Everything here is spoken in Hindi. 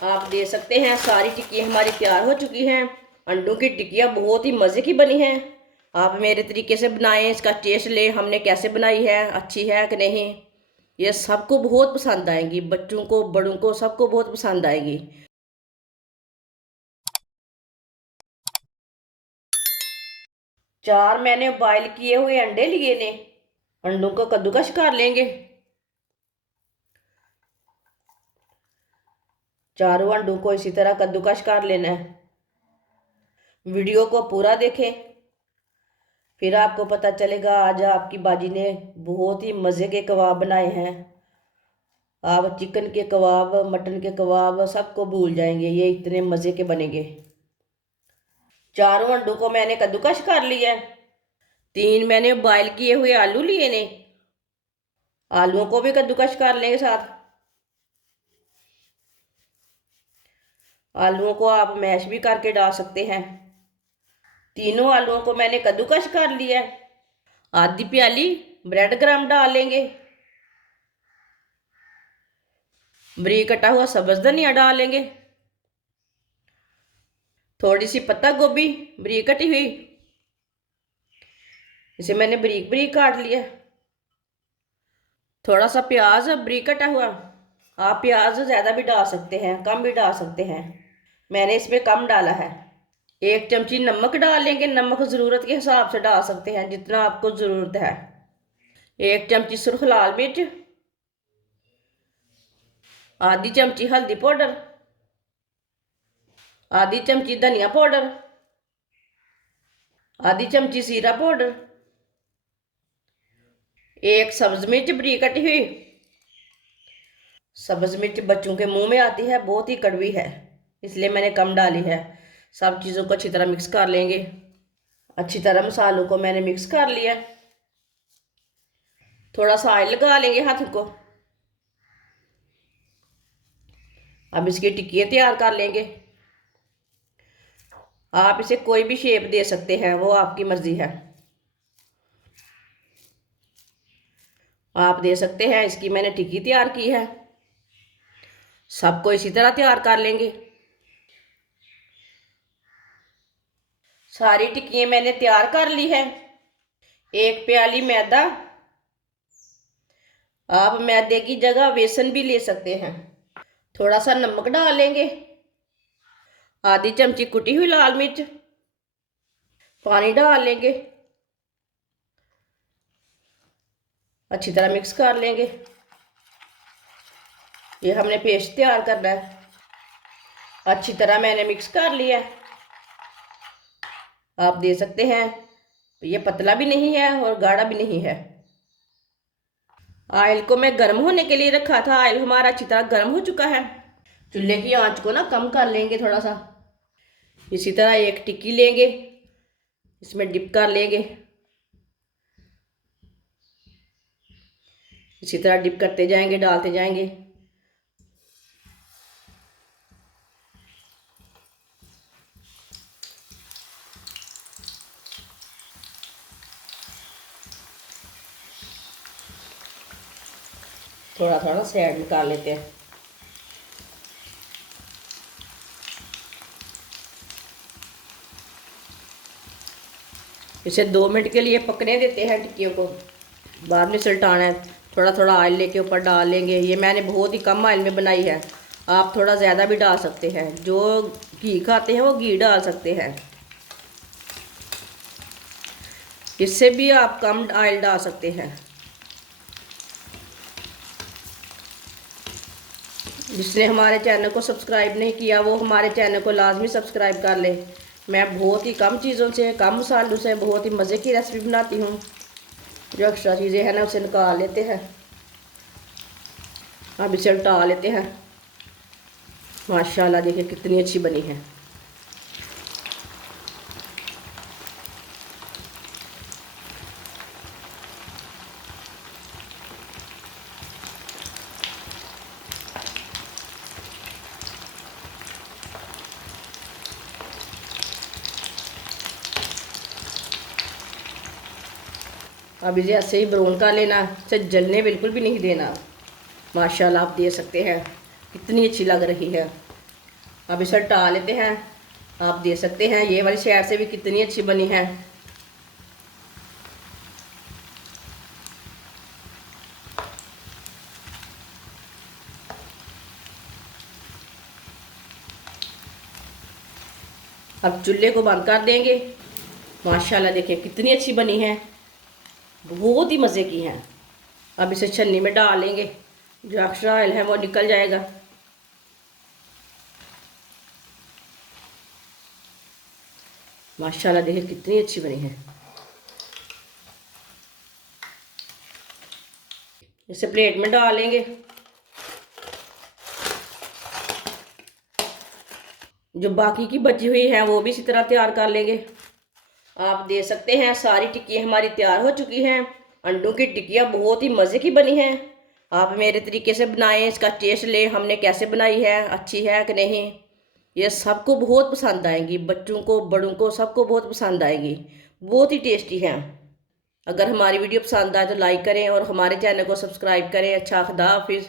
आप देख सकते हैं सारी टिक्कियाँ हमारी तैयार हो चुकी हैं। अंडों की टिक्कियाँ बहुत ही मज़े की बनी हैं। आप मेरे तरीके से बनाएं, इसका टेस्ट लें हमने कैसे बनाई है, अच्छी है कि नहीं। ये सबको बहुत पसंद आएंगी, बच्चों को बड़ों को सबको बहुत पसंद आएगी। 4 मैंने बॉयल किए हुए अंडे लिए ने। अंडों को कद्दूकश कर लेंगे। चारों अंडों को इसी तरह कद्दूकश कर लेना है। वीडियो को पूरा देखें, फिर आपको पता चलेगा। आज आपकी बाजी ने बहुत ही मज़े के कबाब बनाए हैं। आप चिकन के कबाब, मटन के कबाब सबको भूल जाएंगे, ये इतने मज़े के बनेंगे। चारों अंडों को मैंने कद्दूकश कर लिया है। 3 मैंने बॉयल किए हुए आलू लिए ने। आलूओं को भी कद्दूकश कर लेंगे साथ। आलूओं को आप मैश भी करके डाल सकते हैं। तीनों आलूओं को मैंने कद्दूकश कर लिया है। आधी प्याली ब्रेड क्रम्ब डाल लेंगे। बारीक कटा हुआ सब्ज धनिया डाल लेंगे। थोड़ी सी पत्ता गोभी बारीक कटी हुई, इसे मैंने बारीक बारीक काट लिया। थोड़ा सा प्याज बारीक कटा हुआ। आप प्याज ज़्यादा भी डाल सकते हैं, कम भी डाल सकते हैं, मैंने इसमें कम डाला है। 1 चमची नमक डाल लेंगे। नमक ज़रूरत के हिसाब से डाल सकते हैं, जितना आपको ज़रूरत है। 1 चमची सुर्ख लाल मिर्च। आधी चमची हल्दी पाउडर। आधी चमची धनिया पाउडर। आधी चमची जीरा पाउडर। 1 सब्ज मिर्च बारीक कटी हुई। सब्ज मिर्च बच्चों के मुंह में आती है, बहुत ही कड़वी है, इसलिए मैंने कम डाली है। सब चीज़ों को अच्छी तरह मिक्स कर लेंगे। अच्छी तरह मसालों को मैंने मिक्स कर लिया। थोड़ा सा ऑयल लगा लेंगे हाथ को। अब इसकी टिक्कियाँ तैयार कर लेंगे। आप इसे कोई भी शेप दे सकते हैं, वो आपकी मर्जी है। आप दे सकते हैं। इसकी मैंने टिक्की तैयार की है। सबको इसी तरह तैयार कर लेंगे। सारी टिक्कियाँ मैंने तैयार कर ली है। 1 प्याली मैदा। आप मैदे की जगह बेसन भी ले सकते हैं। थोड़ा सा नमक डाल लेंगे। आधी चमची कुटी हुई लाल मिर्च। पानी डाल लेंगे। अच्छी तरह मिक्स कर लेंगे। ये हमने पेस्ट तैयार करना है। अच्छी तरह मैंने मिक्स कर लिया है। आप दे सकते हैं। ये पतला भी नहीं है और गाढ़ा भी नहीं है। ऑयल को मैं गर्म होने के लिए रखा था। ऑयल हमारा अच्छी तरह गर्म हो चुका है। चूल्हे की आंच को ना कम कर लेंगे थोड़ा सा। इसी तरह एक टिक्की लेंगे, इसमें डिप कर लेंगे। इसी तरह डिप करते जाएंगे, डालते जाएंगे। थोड़ा थोड़ा साइड निकाल लेते हैं। इसे 2 मिनट के लिए पकने देते हैं टिक्कियों को, बाद में सल्टाना है। थोड़ा थोड़ा ऑयल लेके ऊपर डाल लेंगे। ये मैंने बहुत ही कम ऑयल में बनाई है, आप थोड़ा ज़्यादा भी डाल सकते हैं। जो घी खाते हैं वो घी डाल सकते हैं, इससे भी आप कम ऑयल डाल सकते हैं। जिसने हमारे चैनल को सब्सक्राइब नहीं किया वो हमारे चैनल को लाजमी सब्सक्राइब कर ले। मैं बहुत ही कम चीज़ों से, कम मसालों से बहुत ही मज़े की रेसिपी बनाती हूँ। जो एक्स्ट्रा चीज़ें हैं ना उसे निकाल लेते हैं। अब इसे उल्टा लेते हैं। माशाल्लाह देखिए कितनी अच्छी बनी है। अब इसे ऐसे ही ब्राउन कर लेना, इसे जलने बिल्कुल भी नहीं देना। माशाल्लाह आप दे सकते हैं, कितनी अच्छी लग रही है। अब इसे हटा लेते हैं। आप देख सकते हैं ये वाली साइड से भी कितनी अच्छी बनी है। अब चूल्हे को बंद कर देंगे। माशाल्लाह देखिए कितनी अच्छी बनी है, बहुत ही मज़े की है। अब इसे छन्नी में डाल लेंगे, जो एक्स्ट्रा ऑयल है वो निकल जाएगा। माशाल्लाह देखिए कितनी अच्छी बनी है। इसे प्लेट में डाल लेंगे। जो बाकी की बची हुई है वो भी इसी तरह तैयार कर लेंगे। आप देख सकते हैं सारी टिक्कियाँ हमारी तैयार हो चुकी हैं। अंडों की टिक्कियाँ बहुत ही मज़े की बनी हैं। आप मेरे तरीके से बनाएं, इसका टेस्ट लें हमने कैसे बनाई है, अच्छी है कि नहीं। ये सबको बहुत पसंद आएंगी, बच्चों को बड़ों को सबको बहुत पसंद आएगी, बहुत ही टेस्टी है। अगर हमारी वीडियो पसंद आए तो लाइक करें और हमारे चैनल को सब्सक्राइब करें। अच्छा, खुदा हाफिज़।